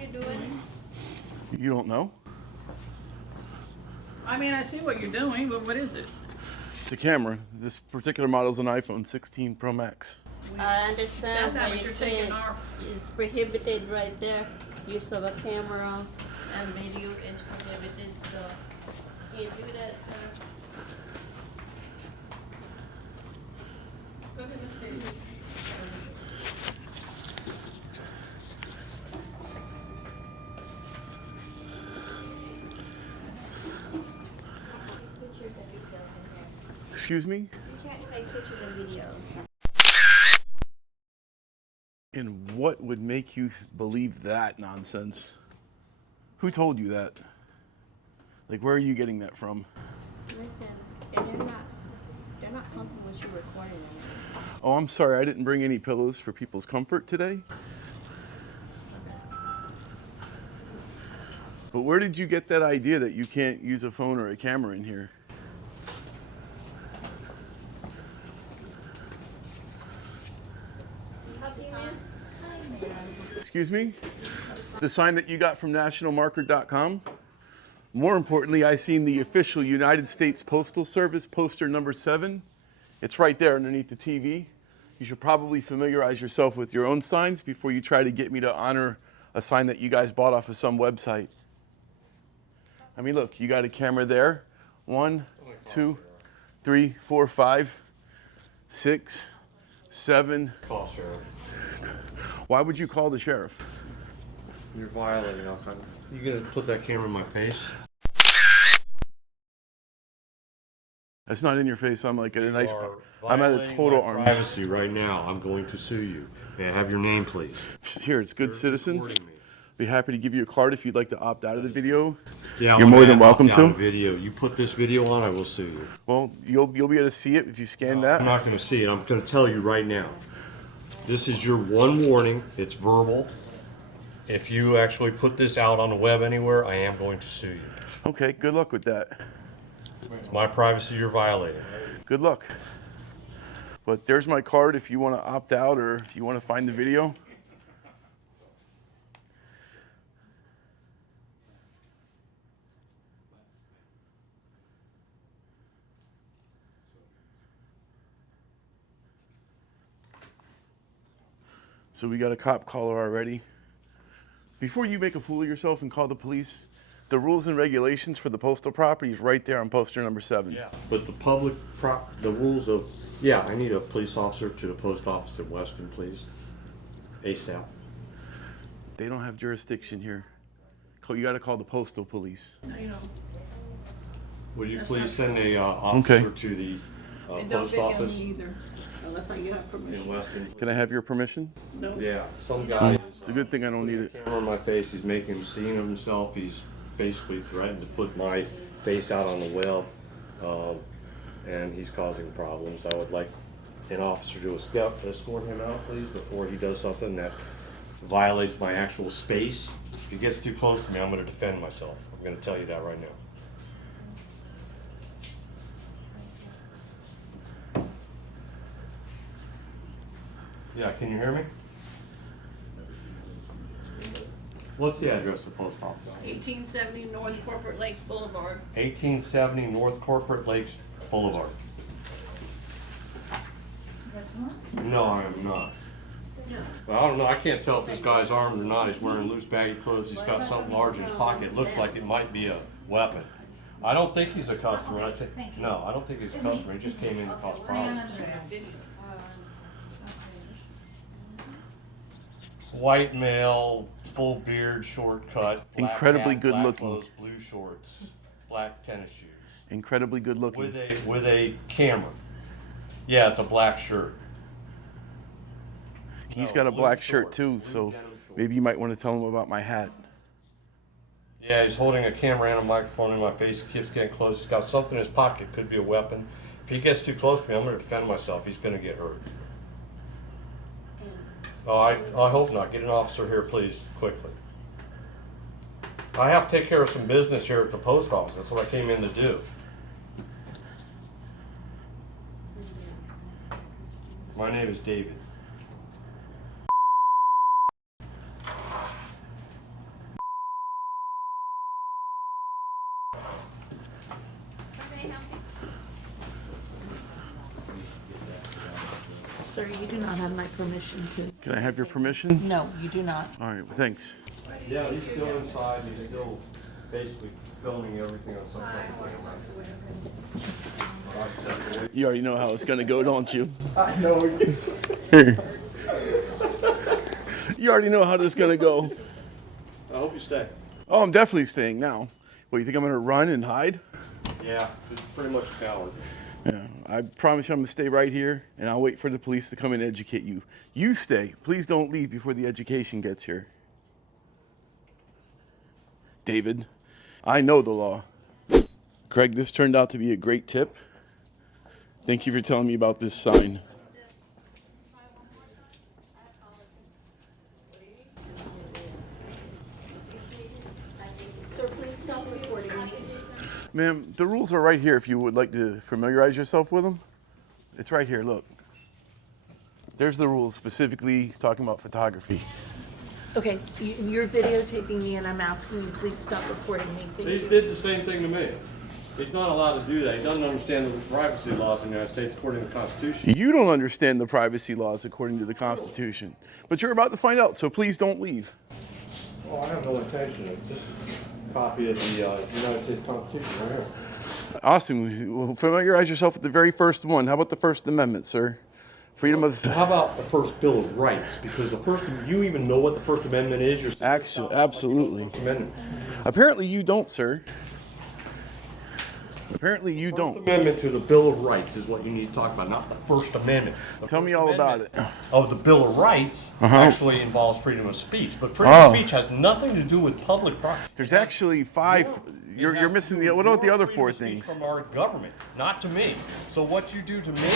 you doing? You don't know? I mean, I see what you're doing, but what is it? It's a camera. This particular model is an iPhone 16 Pro Max. I understand that, why but you're it's taking off. It's prohibited right there. Use of a camera and video is prohibited, so can't do that, sir. Go ahead, Miss Davis. Excuse me? You can't take pictures and videos. And what would make you believe that nonsense? Who told you that? Like, where are you getting that from? Listen, and they're not comfortable with you recording them. Oh, I'm sorry, I didn't bring any pillows for people's comfort today. But where did you get that idea that you can't use a phone or a camera in here? Excuse me? The sign that you got from nationalmarker.com? More importantly, I seen the official United States Postal Service poster number 7. It's right there underneath the TV. You should probably familiarize yourself with your own signs before you try to get me to honor a sign that you guys bought off of some website. I mean, look, you got a camera there. 1, 2, 3, 4, 5, 6, 7. Call sheriff. Why would you call the sheriff? You're violating all kind of. You gonna put that camera in my face? That's not in your face. I'm like at a nice. You are I'm at a violating total my arms. privacy right now. I'm going to sue you. May I have your name, please? Here, it's good You're citizen. recording me. Be happy to give you a card if you'd like to opt out of the video. Yeah, I'm You're more gonna than welcome opt out to. of Video. You put this video on, I will sue you. Well, you'll be able to see it if you scan that. I'm not going to see it. I'm going to tell you right now. This is your one warning. It's verbal. If you actually put this out on the web anywhere, I am going to sue you. Okay, good luck with that. It's my privacy you're violating. Good luck. But there's my card if you want to opt out or if you want to find the video. So we got a cop caller already. Before you make a fool of yourself and call the police, the rules and regulations for the postal property is right there on poster number 7. Yeah, but the public the rules of, yeah, I need a police officer to the post office at Weston, please. ASAP. They don't have jurisdiction here. You got to call the postal police. No, you don't. Would you That's please not send true. a officer Okay. to the And don't post video office me either, unless I have permission. in Weston? Can I have your permission? No. Yeah, some guy. It's a good thing I don't need it. Camera in my face. He's making a scene of himself. He's basically threatened to put my face out on the web, and he's causing problems. I would like an officer to escort him out, please, before he does something that violates my actual space. If he gets too close to me, I'm going to defend myself. I'm going to tell you that right now. Yeah, can you hear me? What's the address of the post office? 1870 North Corporate Lakes Boulevard. 1870 North Corporate Lakes Boulevard. No, I am not. Well, I don't know. I can't tell if this guy's armed or not. He's wearing loose baggy clothes. He's got something large in his pocket. It looks like it might be a weapon. I don't think he's a customer. No, I don't think he's a customer. He just came in to cause problems. White male, full beard, short cut, black Incredibly hat, good black looking. clothes, blue shorts, black tennis shoes, Incredibly good looking. with a camera. Yeah, it's a black shirt. He's No, got a blue black shirt shorts, too, blue so denim shorts. maybe you might want to tell him about my hat. Yeah, he's holding a camera and a microphone in my face. He keeps getting close. He's got something in his pocket. Could be a weapon. If he gets too close to me, I'm going to defend myself. He's going to get hurt. Oh, I hope not. Get an officer here, please, quickly. I have to take care of some business here at the post office. That's what I came in to do. My name is David. Sir, you do not have my permission to. Can I have your permission? No, you do not. All right, well, thanks. Yeah, he's still inside, he's still basically filming everything on some kind of camera. You already know how it's gonna go, don't you? I know. You already know how this is gonna go. I hope you stay. Oh, I'm definitely staying now. What, you think I'm gonna run and hide? Yeah, it's pretty much a coward. Yeah, I promise you I'm gonna stay right here, and I'll wait for the police to come and educate you. You stay. Please don't leave before the education gets here. David, I know the law. Craig, this turned out to be a great tip. Thank you for telling me about this sign. Sir, please stop recording. Ma'am, the rules are right here if you would like to familiarize yourself with them. It's right here, look. There's the rules specifically talking about photography. Okay, you're videotaping me and I'm asking you, please stop recording me. Thank He you. did the same thing to me. He's not allowed to do that. He doesn't understand the privacy laws in the United States according to the Constitution. You don't understand the privacy laws according to the Constitution, but you're about to find out, so please don't leave. Oh, I have no intention of this. Copy of the United States Constitution right here. Awesome. Well, familiarize yourself with the very first one. How about the First Amendment, sir? Freedom of... How about the first Bill of Rights? Because the first, you even know what the First Amendment is? You're Actually, absolutely. First Amendment. Apparently you don't, sir. Apparently you First don't. Amendment to the Bill of Rights is what you need to talk about, not the First Amendment. The Tell me First all about Amendment it. Of the Bill of Rights Uh-huh. actually involves freedom of speech, but freedom Oh. of speech has nothing to do with public property. There's actually five... You're missing the... What about the other four things? From our government, not to me. So what you do to me,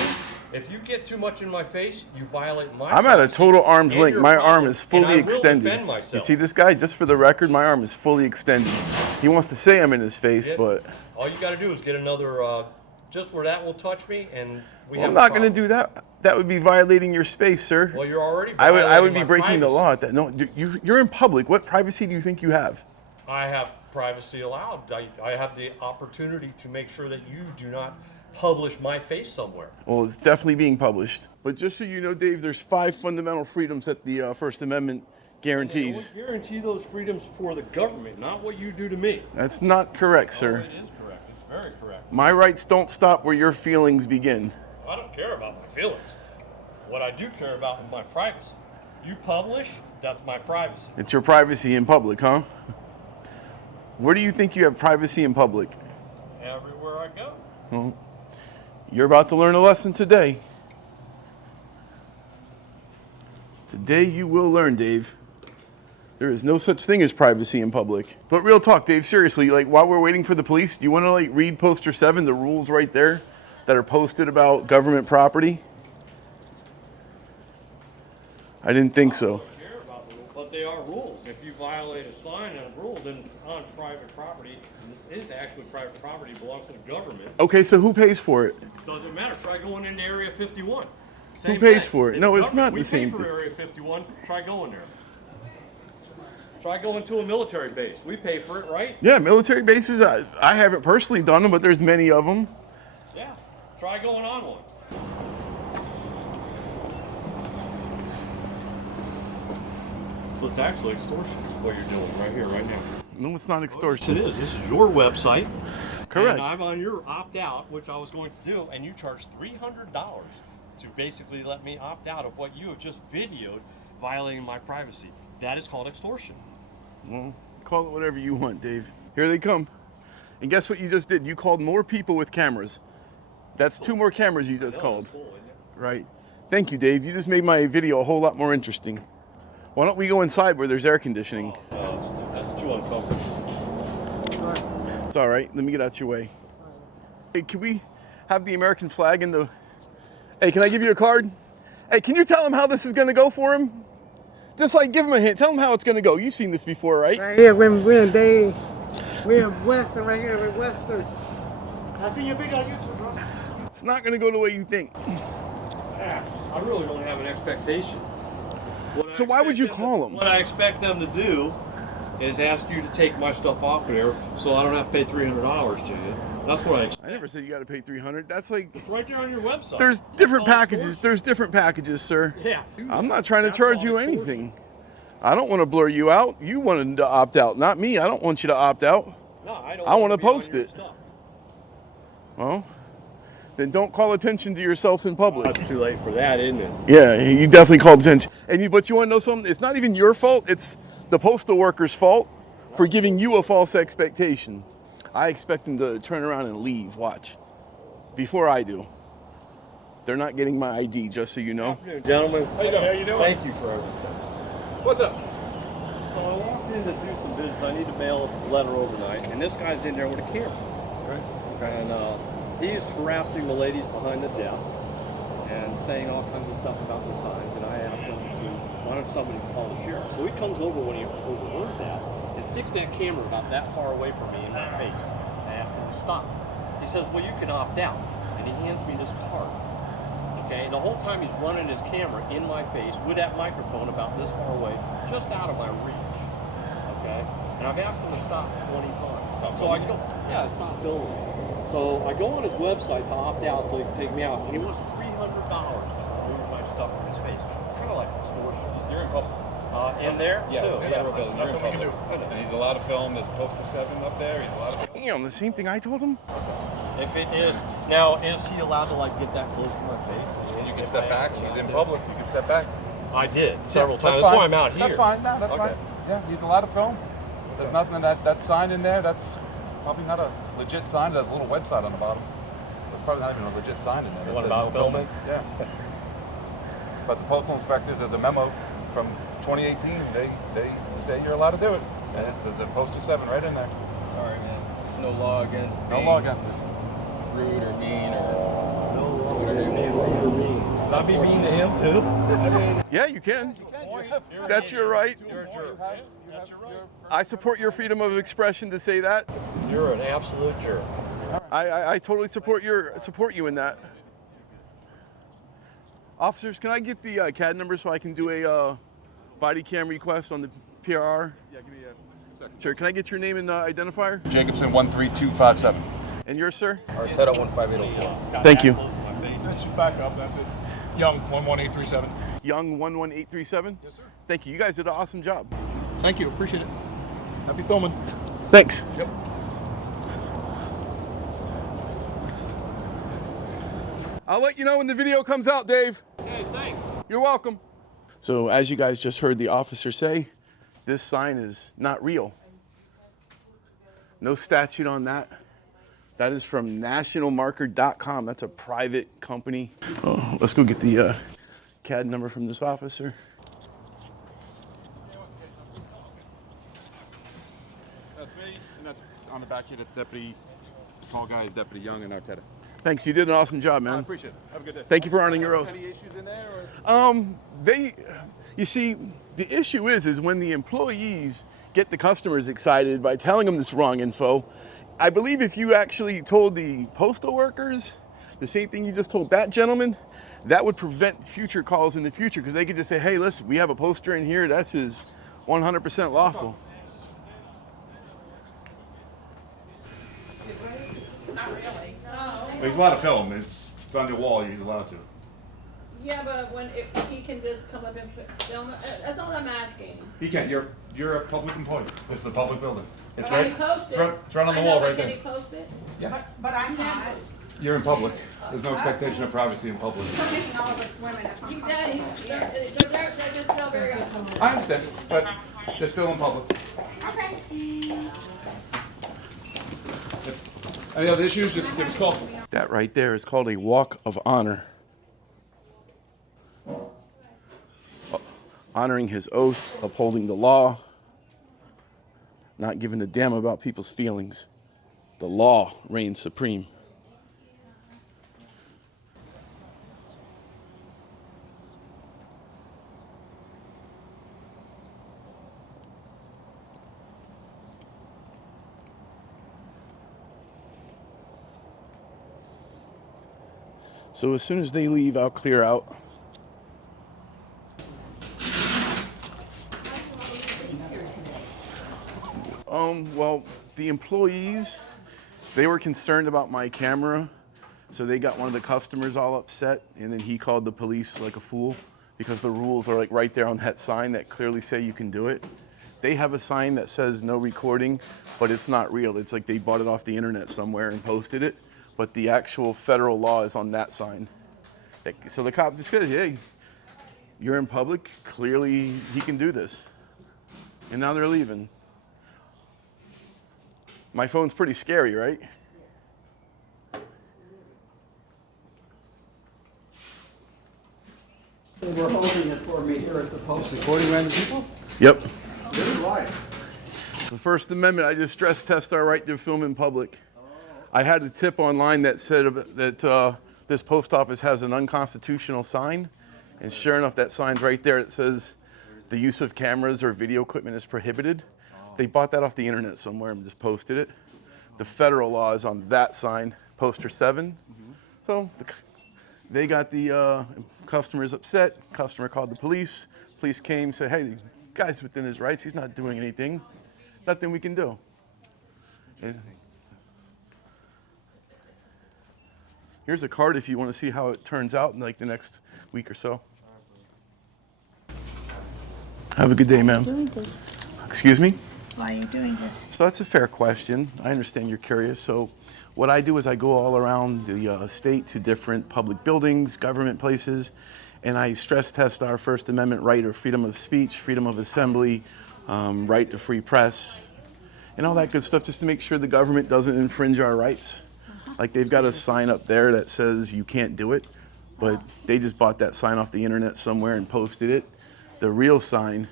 if you get too much in my face, you violate my I'm at a privacy total arm's and length. your My arm property, is and fully I will extended. defend You myself. see this guy? Just for the record, my arm is fully extended. He wants to say I'm in his face, Yeah. but... All you got to do is get another, just where that will touch me, and we Well, have I'm a not going to problem. do that. That would be violating your space, sir. Well, you're already I would violating be my breaking the privacy. law at that. No, you're in public. What privacy do you think you have? I have privacy allowed. I have the opportunity to make sure that you do not publish my face somewhere. Well, it's definitely being published. But just so you know, Dave, there's 5 fundamental freedoms that the First Amendment I guarantees. would guarantee those freedoms for the government, not what you do to me. That's not correct, Oh, sir. it is correct. It's very correct. My rights don't stop where your feelings begin. I don't care about my feelings. What I do care about is my privacy. You publish, that's my privacy. It's your privacy in public, huh? Where do you think you have privacy in public? Everywhere I go. Well, you're about to learn a lesson today. Today you will learn, Dave. There is no such thing as privacy in public. But real talk, Dave, seriously, like while we're waiting for the police, do you want to like read poster 7, the rules right there that are posted about government property? I didn't think so. I don't care about the rules, but they are rules. If you violate a sign and a rule, then on private property, and this is actually private property, belongs to the government. Okay, so who pays for it? Doesn't matter. Try going into Area 51. Who Same pays thing. for it? No, it's government. not the same We pay for thing. Area 51. Try going there. Try going to a military base. We pay for it, right? Yeah, military bases, I haven't personally done them, but there's many of them. Yeah. Try going on one. So it's actually extortion, what you're doing right here, right now. No, it's not Yes, extortion. it is. This is your website. Correct. And I'm on your opt-out, which I was going to do, and you charge $300 to basically let me opt out of what you have just videoed violating my privacy. That is called extortion. Well, call it whatever you want, Dave. Here they come. And guess what you just did? You called more people with cameras. That's 2 more cameras you just called. That's cool, isn't it? Right. Thank you, Dave. You just made my video a whole lot more interesting. Why don't we go inside where there's air conditioning? That's too uncomfortable. It's all right. Let me get out your way. Hey, can we have the American flag in the... Hey, can I give you a card? Hey, can you tell him how this is going to go for him? Just like give him a hint. Tell him how it's going to go. You've seen this before, right? Right here, we're in Dave. We're in Weston right here. We're in Weston. I seen your video on YouTube, bro. It's not going to go the way you think. Yeah, I really don't have an expectation. So why would you call them? What I expect them to do is ask you to take my stuff off there so I don't have to pay $300 to you. That's what I I expect. never said you got to pay 300. That's like, It's right there on your website. there's different That's all packages. extortion. There's different packages, sir. Yeah. I'm not trying to That's charge all you extortion. anything. I don't want to blur you out. You wanted to opt out, not me. I don't want you to opt out. No, I don't. I wanna be on post your it. stuff. Well, then don't call attention to yourself in public. It's too late for that, isn't it? Yeah, you definitely called attention. But you want to know something? It's not even your fault. It's the postal worker's fault for giving you a false expectation. I expect them to turn around and leave. Watch. Before I do. They're not getting my ID, just so you know. Good afternoon, gentlemen. How you doing? How you doing? Thank you for everything. What's up? So I walked in to do some business. I need to mail a letter overnight, and this guy's in there with a camera. Okay. And he's harassing the ladies behind the desk and saying all kinds of stuff about the times. And I asked him to, why don't somebody call the sheriff? So he comes over when he overheard that and sticks that camera about that far away from me in my face. I asked him to stop. He says, well, you can opt out. And he hands me this card. Okay, and the whole time he's running his camera in my face with that microphone about this far away, just out of my reach. Okay, and I've asked him to stop 20 times. So I go, yeah, it's not filming. So I go on his website to opt out so he can take me out, and he wants $300 to remove my stuff from his face. Kind of like extortion. You're in public. In there Yeah, too. federal building. You're in Nothing we public. can And he's allowed to film. There's Postal 7 up there. He's allowed to film. Damn, the same thing I told him. If it is now, is he allowed to like get that close to my face? You can step back. He's in public. You can step back. I did several Yeah, times. that's That's why fine. I'm out here. That's fine. No, that's Okay. fine. Yeah, he's allowed to film. There's nothing that's signed in there. That's probably not a legit sign. There's a little website on the bottom. It's probably not even a legit sign in there. That What says about no filming? Yeah. But the postal inspectors, there's a memo from 2018. They say you're allowed to do it, and it says Postal 7 right in there. Sorry, man. There's no law against No being law against it. rude or mean or No, whatever you mean. want. I'd be mean to him too. Yeah, you can. That's your right. You're a jerk. I support your freedom of expression to say that. You're an absolute jerk. I totally support you in that. Officers, can I get the CAD number so I can do a body cam request on the PRR? Yeah, give me a second. Sure. Can I get your name and identifier? Jacobson 13257. And yours, sir? Arteta 15804. Thank you. That's back up, that's it. Young, 11837. Young 11837. Yes, sir. Thank you. You guys did an awesome job. Thank you, appreciate it. Happy filming. Thanks. Yep. I'll let you know when the video comes out, Dave. Hey, thanks. You're welcome. So as you guys just heard the officer say, this sign is not real. No statute on that. That is from nationalmarker.com. That's a private company. Oh, let's go get the CAD number from this officer. That's me, and that's on the back here. That's Deputy, the tall guy is Deputy Young and Arteta. Thanks, you did an awesome job, man. I appreciate it. Have a good day. Thank you for honoring your oath. Any issues in there? Or? You see, the issue is when the employees get the customers excited by telling them this wrong info. I believe if you actually told the postal workers the same thing you just told that gentleman, that would prevent future calls in the future because they could just say, hey, listen, we have a poster in here. That's his 100% lawful. Not really. No. He's allowed to film. It's on the wall. He's allowed to. Yeah, but if he can just come up and film it, that's all I'm asking. He can't. You're a public employee. This is a public building. It's Can he right. post it? It's right on the I wall know, but right Can there. he post it? Yes. But I'm not. You're in public. There's no expectation of privacy in public. You're making all of us women if I'm They're just not very. I understand, but they're still in public. Okay. Any other issues? Just give us a call. That right there is called a walk of honor. Honoring his oath, upholding the law, not giving a damn about people's feelings. The law reigns supreme. So as soon as they leave, I'll clear out. Well, the employees They were concerned about my camera, so they got one of the customers all upset, and then he called the police like a fool because the rules are like right there on that sign that clearly say you can do it. They have a sign that says no recording, but it's not real. It's like they bought it off the internet somewhere and posted it, but the actual federal law is on that sign. So the cop just said, hey, you're in public, clearly he can do this. And now they're leaving. My phone's pretty scary, right? They were holding it for me here at the post. Recording random people? Yep. This is live. The First Amendment, I just stress test our right to film in public. I had a tip online that said that this post office has an unconstitutional sign, and sure enough, that sign's right there. It says the use of cameras or video equipment is prohibited. They bought that off the internet somewhere and just posted it. The federal law is on that sign, poster 7. So they got the customers upset. Customer called the police. Police came, said, hey, the guy's within his rights. He's not doing anything. Nothing we can do. Here's a card if you want to see how it turns out in like the next week or so. Have a good day, ma'am. Doing this. Excuse me? Why are you doing this? So that's a fair question. I understand you're curious. So what I do is I go all around the state to different public buildings, government places, and I stress test our First Amendment right of freedom of speech, freedom of assembly, right to free press, and all that good stuff just to make sure the government doesn't infringe our rights. Like they've got a sign up there that says you can't do it, but they just bought that sign off the internet somewhere and posted it. The real sign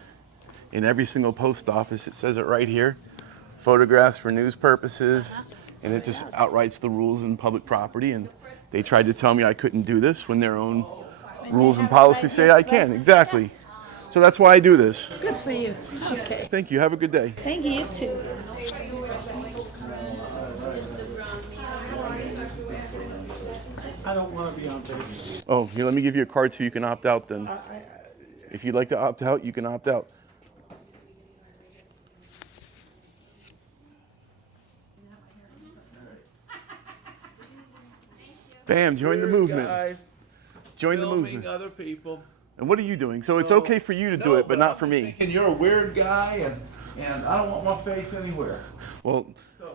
in every single post office, it says it right here, photographs for news purposes, and it just outrights the rules in public property. And they tried to tell me I couldn't do this when their own rules and policies say I can. Exactly. So that's why I do this. Good for you. Okay. Thank you. Have a good day. Thank you, you too. I don't want to be on video. Oh, here, let me give you a card so you can opt out then. If you'd like to opt out, you can opt out. Bam, join the movement. Join the movement. Other people. And what are you doing? So it's okay for you to do it, but not for me. And you're a weird guy, and I don't want my face anywhere. Well,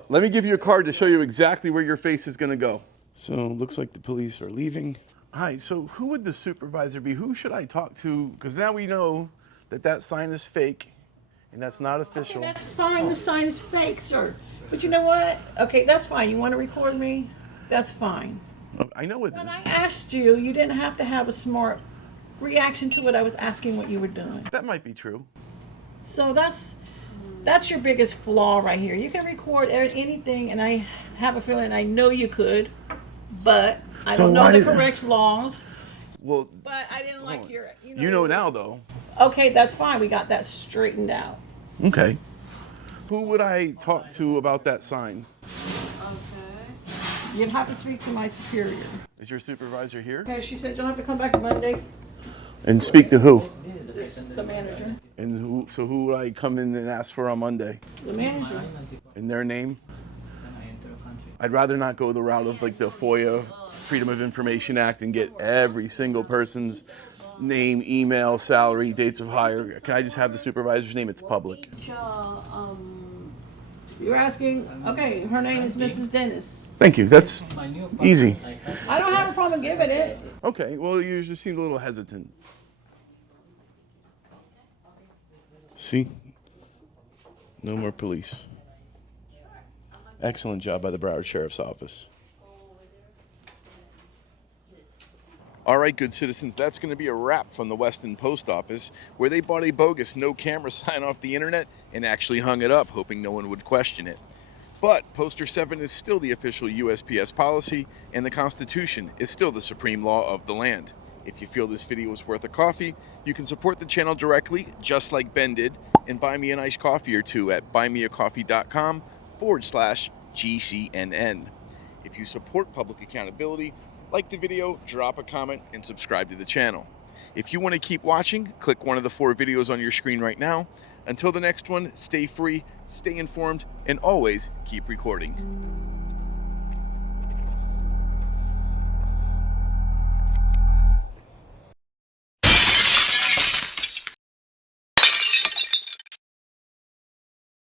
let me give you a card to show you exactly where your face is going to go. So it looks like the police are leaving. All right, so who would the supervisor be? Who should I talk to? Because now we know that that sign is fake, and that's not official. That's fine, the sign is fake, sir. But you know what? Okay, that's fine. You want to record me? That's fine. I know it is. When I asked you, you didn't have to have a smart reaction to what I was asking what you were doing. That might be true. So that's your biggest flaw right here. You can record anything, and I have a feeling I know you could, but I don't know the correct laws. Well, but I didn't like your. You know now, though. Okay, that's fine. We got that straightened out. Okay. Who would I talk to about that sign? You'd have to speak to my superior. Is your supervisor here? Okay, she said you'll have to come back Monday. And speak to who? The manager. And who? So who would I come in and ask for on Monday? The manager. And their name? I'd rather not go the route of like the FOIA, Freedom of Information Act, and get every single person's name, email, salary, dates of hire. Can I just have the supervisor's name? It's public. You're asking, okay, her name is Mrs. Dennis. Thank you. That's easy. I don't have a problem giving it. Okay, well, you just seemed a little hesitant. See? No more police. Excellent job by the Broward Sheriff's Office. All right, good citizens, that's going to be a wrap from the Weston Post Office, where they bought a bogus no camera sign off the internet and actually hung it up, hoping no one would question it. But Poster 7 is still the official USPS policy, and the Constitution is still the supreme law of the land. If you feel this video is worth a coffee, you can support the channel directly, just like Ben did, and buy me a nice coffee or two at buymeacoffee.com/GCNN. If you support public accountability, like the video, drop a comment, and subscribe to the channel. If you want to keep watching, click one of the 4 videos on your screen right now. Until the next one, stay free, stay informed, and always keep recording.